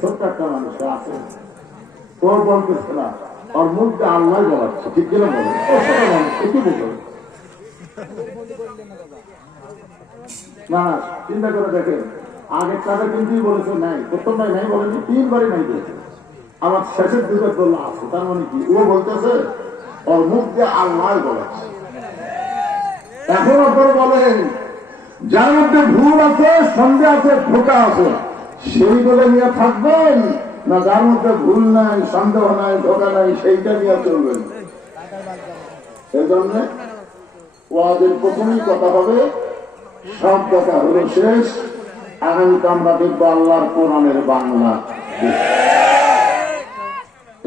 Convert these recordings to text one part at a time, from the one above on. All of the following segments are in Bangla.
ছোট্ট একটা মানুষ আছে, ও বলতেছে না ওর মুখটা আল্লাহ বলাচ্ছে, ঠিক কিনা বলে ও ছোট মানুষ কি বলবে না। চিন্তা করে দেখেন, আগের টাকা কিনতেই বলেছে নাই, প্রথম ভাই নাই বলেনি, তিনবারই নাই বলেছে, আমার শেষের দিকে বললো আছে। তার মানে কি ও বলতেছে ওর মুখ দিয়ে আল্লাহ বলাচ্ছে। এখন আপনারা বলেন যার মধ্যে ভুল আছে, সন্দেহ আছে, ধোঁকা আছে, সেই বলে নিয়ে থাকবেন না যার মধ্যে ভুল নাই, সন্দেহ নাই, ধোঁকা নাই, সেইটা নিয়ে চলবেন? এই জন্য ওয়াদের প্রথমেই কথা হবে সব কথা হলো শেষ। আগামীতে আমরা দেখবো আল্লাহর কোরআনের বাংলা।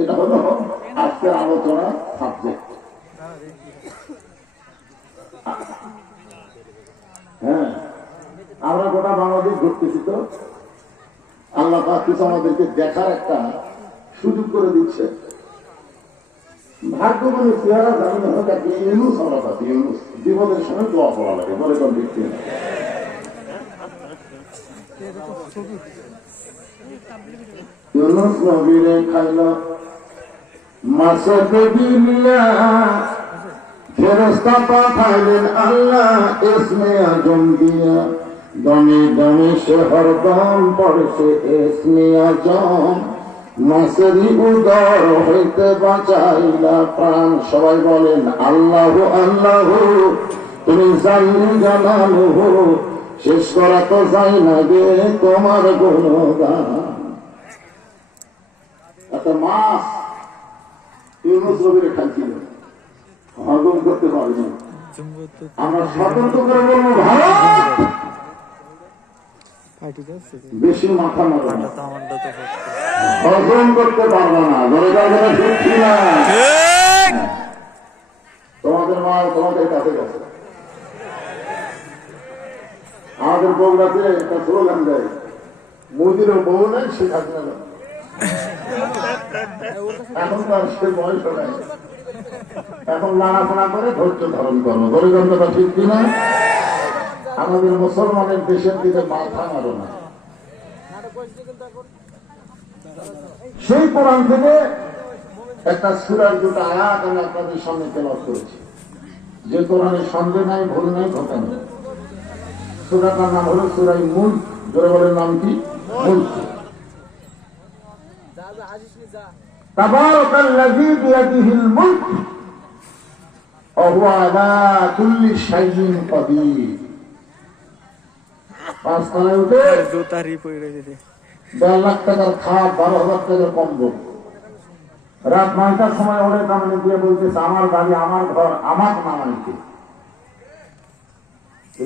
এটা হলো আজকের আলোচনা সাবজেক্ট। হ্যাঁ, আমরা গোটা বাংলাদেশ ঘুরতেছি, তো আল্লাহ পাক কিছু আমাদেরকে দেখার একটা সুযোগ করে দিচ্ছে। ভাগ্য মানে চেহারা জানি হোক, একটা ইউনুস আমরা পাচ্ছি। ইউনুস বিপদের সময় দোয়া করা লাগে, বলে কোন ব্যক্তি ইউনুস নবীরে খাইল মাছে দিল্লা, ফেরেশতা পাঠাইলেন আল্লাহ ইসমে আজম দিয়া, দমে দমে সে হরদম পড়ছে ইসমে আজম, মাছেরই উদর হইতে বাঁচাইলা প্রাণ। সবাই বলেন আল্লাহ আল্লাহ, তুমি জানি জানালো, শেষ করা তো যাই না গে তোমার গুণগান। একটা মাছ ইউনুস নবীরে খাইছিল, হজম করতে পারিনি। আমরা সতর্ক করে বলবো ভারত বেশি মাথা মারো না, হজম করতে পারবো না, তোমাদের মা তোমাদের কাছে গেছে। আমাদের বউরাতে একটা স্লোগান দেয়, মোদিরও বউ নেই সে থাকবে না। এখন তো আর সে বয়স নাই, এখন লাড়াপড়া করে ধৈর্য ধারণ করো। গরিবন্ধটা ঠিক কিনা? আমাদের মুসলমানের দেশের দিকে মাথা মারো না। সেই কোরআন থেকে একটা সূরার দুটো আয়াত আমি আপনাদের সামনে তেলাওয়াত করেছি, যে কোরআনে সন্দেহ নাই, ভুল নাই, ধোঁকা নেই। সূরাটার নাম হলো সূরা মুলক। জোরে বলেন নাম কি? মুলক। তাবারাকাল্লাযী বিয়াদিহিল মুলক ওয়া হুয়া আলা কুল্লি শাইইন কাদির। পাঁচতলায় উঠে 1.5 লাখ টাকার খাট, 12,000 টাকার কম্বল, রাত 9টার সময় ওরে কামড়ে দিয়ে বলতেছে আমার বাড়ি, আমার ঘর, আমার নামাইতে,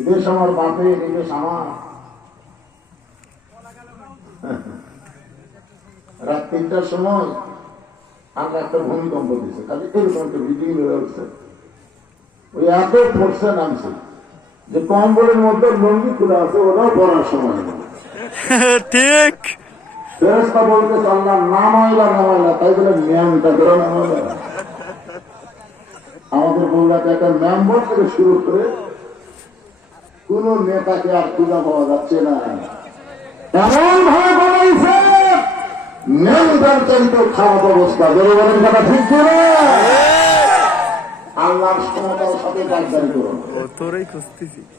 দেশ আমার বাপের, এই দেশ আমার। রাত 3টার সময় আমরা একটা ভূমিকম্প দিচ্ছে, খালি এরকম একটা ভিডিও হয়ে উঠছে, ওই এত ফোর্সে নামছে যে কম্বলের মধ্যে লঙ্গি খুলে আছে, ওরাও পড়ার সময় না। ঠিক ফেরেশতা বলতেছে আল্লাহ নামাইলা নামাইলা, তাই বলে ম্যামটা ধরে নামাইলা। আমাদের বললাতে একটা মেম্বার থেকে শুরু করে কোন নেতাকে আর খুঁজা পাওয়া যাচ্ছে না, এমন ভাবে বানাইছে মেম্বার চালিত খাওয়া ব্যবস্থা। ধরে বলেন কথা ঠিক করে আল্লাহর ক্ষমতার সাথে কাজদারি করুন।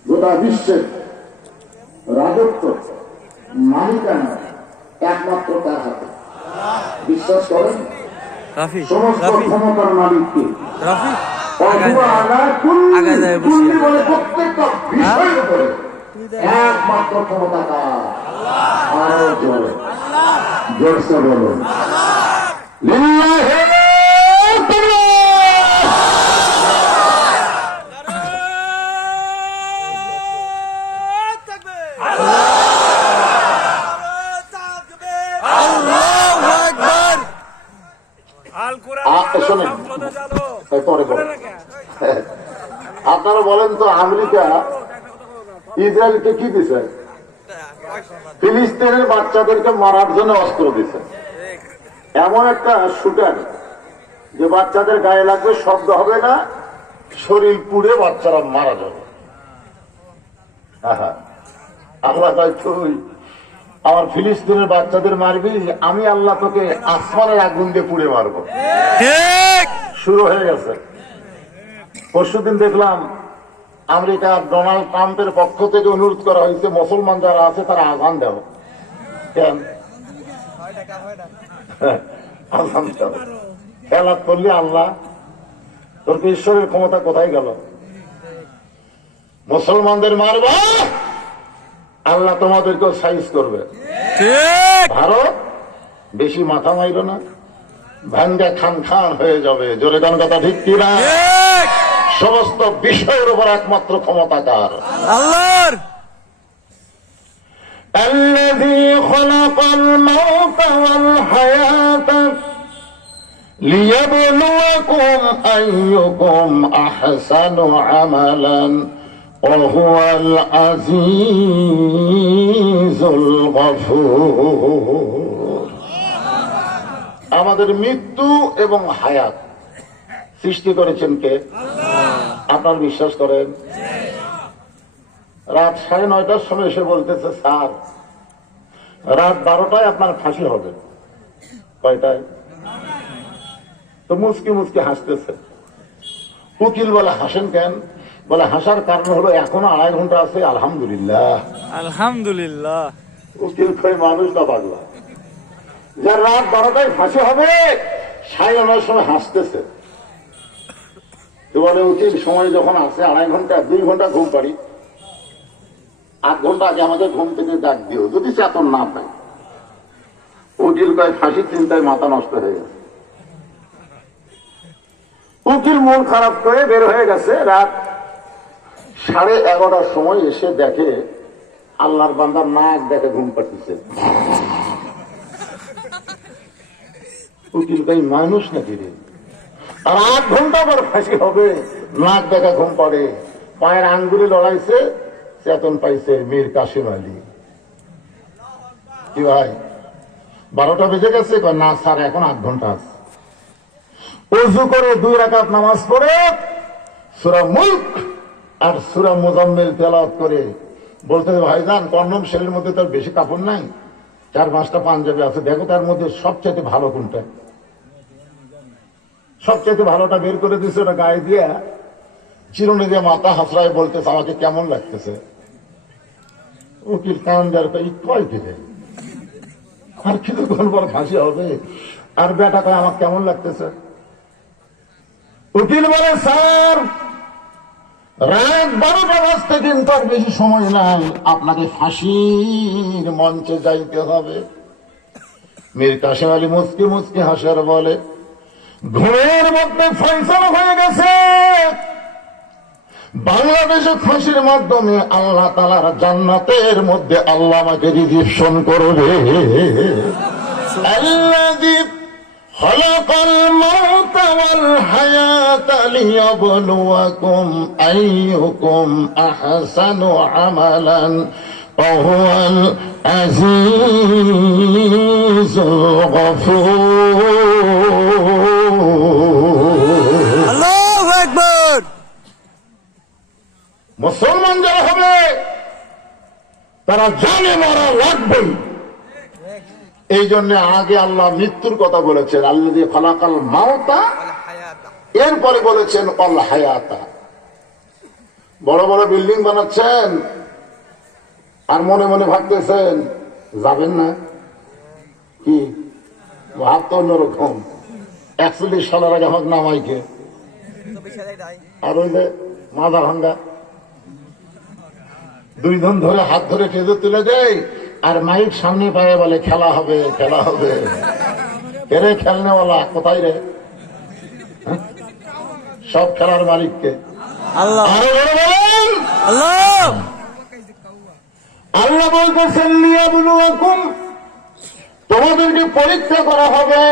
গোটা বিশ্বের রাজত্ব মালিকানা একমাত্র তার হাতে। বিশ্বাস করেন? সমস্ত ক্ষমতার মালিককে প্রত্যেকটা বিষয়ের উপরে একমাত্র ক্ষমতা তার। আরো চলে জোরসে বলুন লিল্লাহি। আপনারা বলেন তো, আমেরিকা ইসরায়েলকে কি দিছে? ফিলিস্তিনের বাচ্চাদেরকে মারার জন্য অস্ত্র দিছে। এমন একটা শুটার যে বাচ্চাদের গায়ে লাগবে, শব্দ হবে না, শরীর পুড়ে বাচ্চারা মারা যাবে। আল্লাহ তুই আমার ফিলিস্তিনের বাচ্চাদের মারবি, আমি আল্লাহ তোকে আসমানের আগুন দিয়ে পুড়ে মারবো। ঠিক শুরু হয়ে গেছে। পরশুদিন দেখলাম আমেরিকা ডোনাল্ড ট্রাম্পের পক্ষ থেকে অনুরোধ করা হয়েছে মুসলমান যারা আছে তারা আজান দাও। কেন আজান দাও? খেলাপ করলি আল্লাহ, তোর কি ঈশ্বরের ক্ষমতা কোথায় গেল? মুসলমানদের মারবা, আল্লাহ তোমাদেরকেও সাইজ করবে। ঠিক ভারত বেশি মাথা মাইল না, ভাঙ্গা খান খান হয়ে যাবে। জোরে গান কথা ঠিক কিনা? ঠিক সমস্ত বিষয়ের উপর একমাত্র ক্ষমতাকার আল্লাহর। الذي خلق الموت والحياة ليبلوكم أيكم أحسن عملا وهو العزيز الغفور। আমাদের মৃত্যু এবং হায়াত সৃষ্টি করেছেন কে? আপনার বিশ্বাস করেন? রাত 9:30টার সময় এসে বলতেছে, স্যার রাত 12টায় আপনার ফাঁসি হবে। কয়টায়? তো মুচকি মুচকি হাসতেছে। উকিল বলে, হাসেন কেন? বলে, হাসার কারণ হলো এখনো 2.5 ঘন্টা আছে। আলহামদুলিল্লাহ। আলহামদুলিল্লাহ। উকিল কই মানুষ না পাগলা? যার রাত 12টায় ফাঁসি হবে 9:30টার সময় হাসতেছে। তো বলে, উকিল সময় যখন আছে 2.5 ঘন্টা 2 ঘন্টা ঘুম পারি, 8 ঘন্টা আগে আমাকে ঘুম থেকে ডাক দিও যদি চেতন না পাই। উকিল কয়, ফাঁসির চিন্তায় মাথা নষ্ট হয়ে গেছে। উকিল মন খারাপ করে বের হয়ে গেছে। রাত 11:30টার সময় এসে দেখে আল্লাহর বান্দার নাক দেখে ঘুম পাচ্ছে। উকিল কয়, মানুষ নাকি রে? আর 8 ঘন্টা পর ফাঁসি হবে, নাক দেখা ঘুম পড়ে। পায়ের আঙ্গুলে লড়াইছে, চেতন পাইছে মীর কাসিম আলী। কি ভাই 12টা বেজে গেছে? না স্যার, এখন 8 ঘন্টা আছে। ওযু করে 2 রাকাত নামাজ পড়ে সূরা মুলক আর সূরা মুজাম্মিল তেলাওয়াত করে বলতে, ভাইজান কন্ডম সেলের মধ্যে তার বেশি কাপড় নাই, 4-5টা পাঞ্জাবি আছে, দেখো তার মধ্যে সবচেয়ে ভালো কোনটা। সবচেয়ে ভালোটা বের করে দিচ্ছে, ওটা গায়ে দিয়ে চিরুনি দিয়ে মাথা হাসরায় বলতেছে, আমাকে কেমন লাগতেছে? উকিল কান যার কয় ফিরে আর কিছুক্ষণ পর ফাঁসি হবে। আর বেটা কয়, আমার কেমন লাগতেছে? উকিল বলে, স্যার রাত 12টা বাজতে কিন্তু আর বেশি সময় নাই, আপনাকে ফাঁসির মঞ্চে যাইতে হবে। মীর কাসিম আলী মুচকি মুচকি হাসার বলে, ঘুমের মধ্যে ফয়সালা হয়ে গেছে। বাংলাদেশে ফাঁসির মাধ্যমে আল্লাহ তাআলার জান্নাতের মধ্যে আল্লাহ আমাকে রিসিপশন করবে। আল্লাযী খালাকাল মাউতা ওয়াল হায়াতা লিয়াবলুয়াকুম আইয়ুকুম আহসানু আমালান ওয়া হুয়াল আজিজুল গফুর। আল্লাহু আকবার। মুসলমান যারা হবে তারা জানে মরা লাগবে। এই জন্য আগে আল্লাহ মৃত্যুর কথা বলেছেন, আল্লাযী খালাকাল মাউতা, এরপরে বলেছেন ওয়াল হায়াতা। বড় বড় বিল্ডিং বানাচ্ছেন আর মনে মনে ভাবতেছেন যাবেন না কি? ভাব তো অন্যরকম। 41 সালের আগে হোক নামাইকে, আর ওই যে মাজা ভাঙ্গা 2 জন ধরে হাত ধরে টেজে তুলে দেয়, আর মাইক সামনে পায়ে বলে, খেলা হবে খেলা হবে। এরে খেলনেওয়ালা কোথায় রে? সব খেলার মালিককে আল্লাহ। আরো বড় বলেন, আল্লাহ। আল্লাহ বলতেছেন, লিয়াবলুয়াকুম, তোমাদেরকে পরীক্ষা করা হবে,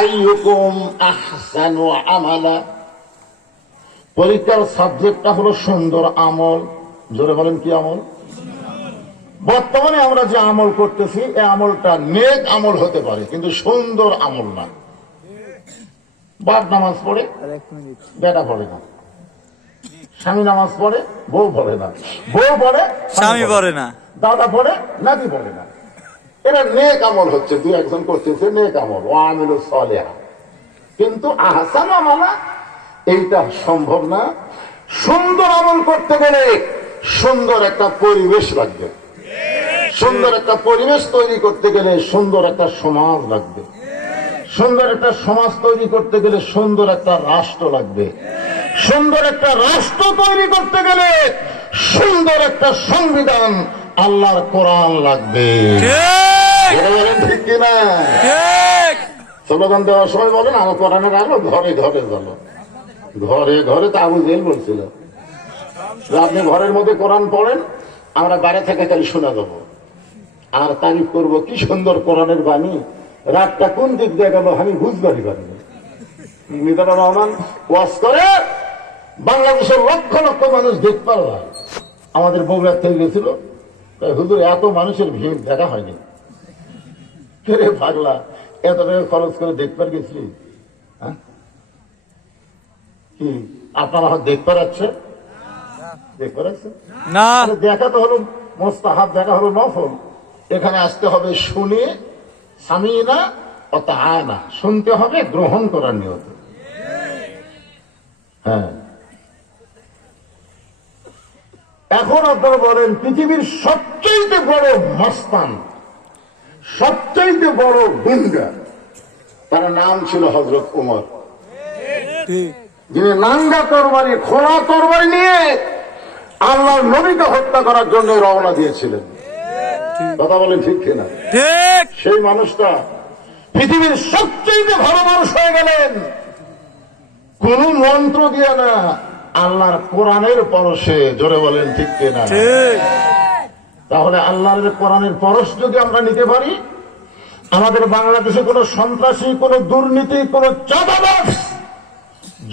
আইয়ুকুম আহসানু আমালা। পরীক্ষার সাবজেক্টটা হলো সুন্দর আমল। জোরে বলেন, কি আমল? বর্তমানে আমরা যে আমল করতেছি এই আমলটা নেক আমল হতে পারে, কিন্তু সুন্দর আমল না। বাপ নামাজ পড়ে, বেটা পড়ে না। স্বামী নামাজ পড়ে, বউ পড়ে না। বউ পড়ে, স্বামী পড়ে না। দাদা পড়ে নাতি পড়ে না। এরা নেক আমল হচ্ছে, দুই একজন করতেছে নেক আমল, ওয়ামিলুস সালিহা, কিন্তু আহসান আমালা এইটা সম্ভব না। সুন্দর আমল করতে গেলে সুন্দর একটা পরিবেশ লাগবে, সুন্দর একটা পরিবেশ তৈরি করতে গেলে সুন্দর একটা সমাজ লাগবে, সুন্দর একটা সমাজ তৈরি করতে গেলে সুন্দর একটা রাষ্ট্র লাগবে, সুন্দর একটা রাষ্ট্র তৈরি করতে গেলে সুন্দর একটা সংবিধান আল্লাহর কোরআন লাগবে। ঠিক কিনা? স্লোগান দেওয়ার সময় বলেন আলো কোরআনের আলো ঘরে ঘরে জ্বলো, ঘরে ঘরে। তা আবু জেল বলছিল আপনি ঘরের মধ্যে কোরআন পড়েন, আমরা বাইরে থেকে খালি শোনা যাবো আর তারিফ করবো, কি সুন্দর কোরআনের বাণী, রাতটা কোন দিক দিয়ে গেল আমি বুঝবারই পারিনি। মিজানুর রহমান ওয়াজ করে বাংলাদেশের লক্ষ লক্ষ মানুষ দেখতে পারল। আমাদের বগুড়ার থেকে গেছিল, হুজুর এত মানুষের ভিড় দেখা হয়নি। কে পাগলা, এত টাকা খরচ করে দেখবার গেছি? কি আপনারা দেখতে পাচ্ছে? দেখতে পাচ্ছে না, দেখা তো হলো মোস্তাহাব, দেখা হলো নফল। এখানে আসতে হবে শুনে, সামিনা ও তাআনা, শুনতে হবে গ্রহণ করার নিয়ত। হ্যাঁ, এখন আপনারা বলেন পৃথিবীর সবচেয়ে বড় মাস্তান, সবচেয়ে বড় গুন্ডা, তার নাম ছিল হযরত ওমর, যিনি নাঙ্গা তরবারি, খোলা তরবারি নিয়ে আল্লাহর নবীকে হত্যা করার জন্য রওনা দিয়েছিলেন। কথা বলেন ঠিক কিনা? ঠিক। সেই মানুষটা পৃথিবীর সবচেয়ে ভালো মানুষ হয়ে গেলেন কোন মন্ত্র দিয়ে না, আল্লাহর কোরআনের পরশে। জোরে বলেন ঠিক কিনা? ঠিক। তাহলে আল্লাহর কোরআনের পরশ যদি আমরা নিতে পারি, আমাদের বাংলাদেশে কোনো সন্ত্রাসী, কোনো দুর্নীতি, কোনো চাঁদাবাজ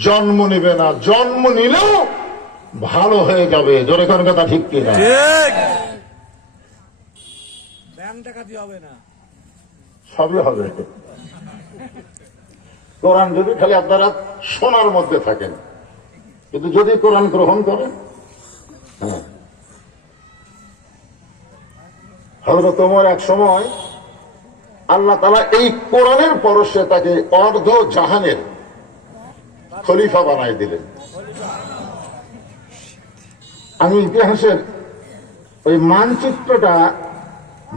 জন্ম নেবে না, জন্ম নিলেও ভালো হয়ে যাবে। জোরে কোন কথা ঠিক কিনা? ঠিক। সবই হবে। কোরআন যদি খালি আপনারা শোনার মধ্যে থাকেন, কিন্তু যদি কোরআন গ্রহণ করেন, হযরত ওমর এক সময় আল্লাহ তাআলা এই কোরআনের পরশে তাকে অর্ধ জাহানের খলিফা বানায় দিলেন। আমি ইতিহাসের ওই মানচিত্রটা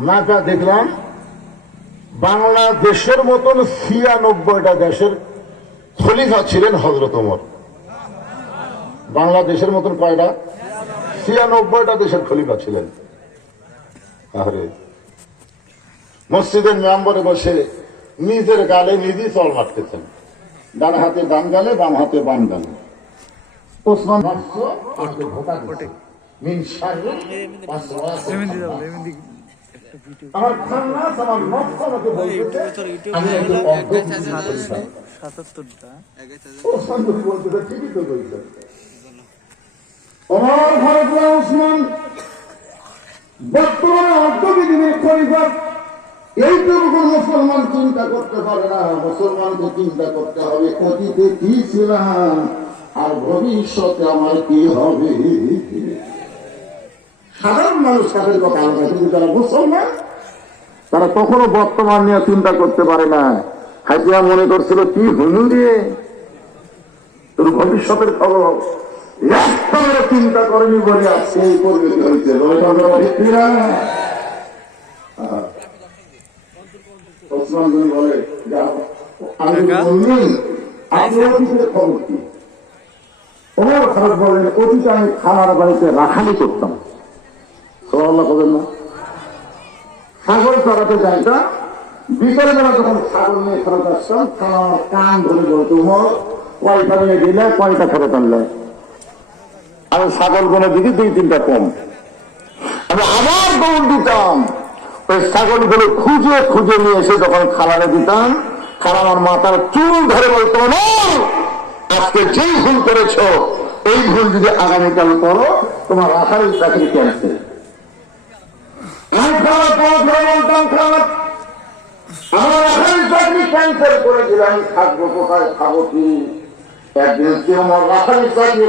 মাথা দেখলাম, বাংলাদেশের মতন ৯৬টা দেশের খলিফা ছিলেন হযরত ওমর। বাংলাদেশের মতন কয়টা? ৯৬টা দেশের খলিফা ছিলেন। আরে মসজিদের মেম্বরে বসে নিজের গালে নিজেই চল মারতেছেন, ডান হাতে ডান গালে, বাম হাতে বাম গালে। ওসমান আমার খান্নাস, আমার নফস আমাকে বলতেছে আমি একজন অজ্ঞ। ৭৭টা ওসমান বলতেছে ঠিকই তো বলছে। ওমর ফারুক ওসমান বর্তমানে অর্ধবিধি খলিফা। এইটুকু মুসলমান চিন্তা করতে পারে না। মুসলমানকে চিন্তা করতে হবে অতীতে কি ছিলাম আর ভবিষ্যতে আমার কি হবে। সাধারণ মানুষ তাদের কথা আলাদা, কিন্তু যারা মুসলমান তারা কখনো বর্তমান নিয়ে চিন্তা করতে পারে না। হাজিয়া মনে করছিল কি হুনু দিয়ে তোর ভবিষ্যতের খবর একবারে চিন্তা করেনি বলে আজকে এই পরিণতি হয়েছে। ওসমান গনি বলে আমি আপনি অতীতের খবর কি? ওমর ফারুক বলেন অতীতে আমি খালার বাড়িতে রাখালি করতাম। সুবহানাল্লাহ বলেন না? ছাগল চড়াতে যাইতাম, বিকেলে বেলা যখন ছাগল নিয়ে ফেরত আসতাম, খালার কান ধরে বলতো ওমর কয়টা নিয়ে গেলে কয়টা ফেরত আনলে? আমি ছাগল কোনো দিকে ২-৩টা কম, আমি আবার দৌড় দিতাম। ওই ছাগলগুলো খুঁজে খুঁজে নিয়ে এসে যখন খালারে দিতাম, খালা আমার মাথার চুল ধরে বলতো আজকে যেই ভুল করেছো এই ভুল যদি আগামীকাল করো তোমার রাখার চাকরি ক্যান্সেল। আমি খালা বলতাম খালা আমার রাখার চাকরি ক্যান্সেল করে দিলাম, থাকবো কোথায়, খাবো কি? একদিন আমার রাখার চাকরি